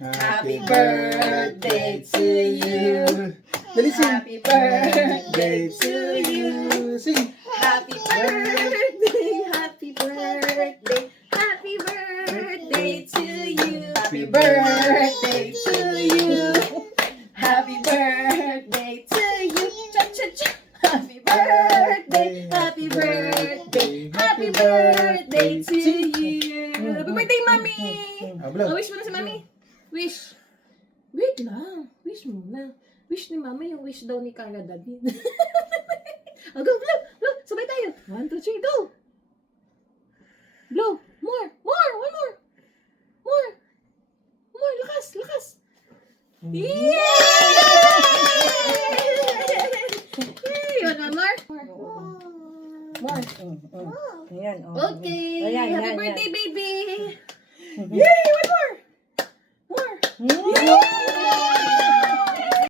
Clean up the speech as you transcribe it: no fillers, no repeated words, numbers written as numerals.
Happy birthday to you. Dali, sing. Happy birthday to you. Sing. Happy birthday, happy birthday, happy birthday to you. Happy birthday to you. Happy birthday to you. Cha cha cha. Happy birthday, happy birthday, happy birthday to you. Happy birthday, Mami. Oh, wish mo na si Mami. Wish. Wait lang. Wish mo na. Wish ni Mami yung wish daw ni Cara David. Oh, go, blow, blow. Sabay tayo. 1, 2, 3, go. Blow. More, more, one more. More. More, lakas, lakas. Yay! Yay! One more. More. Ayan, oh. Okay. Ayan, Happy yan, birthday, baby. yan. Yay! One more. More. Mm.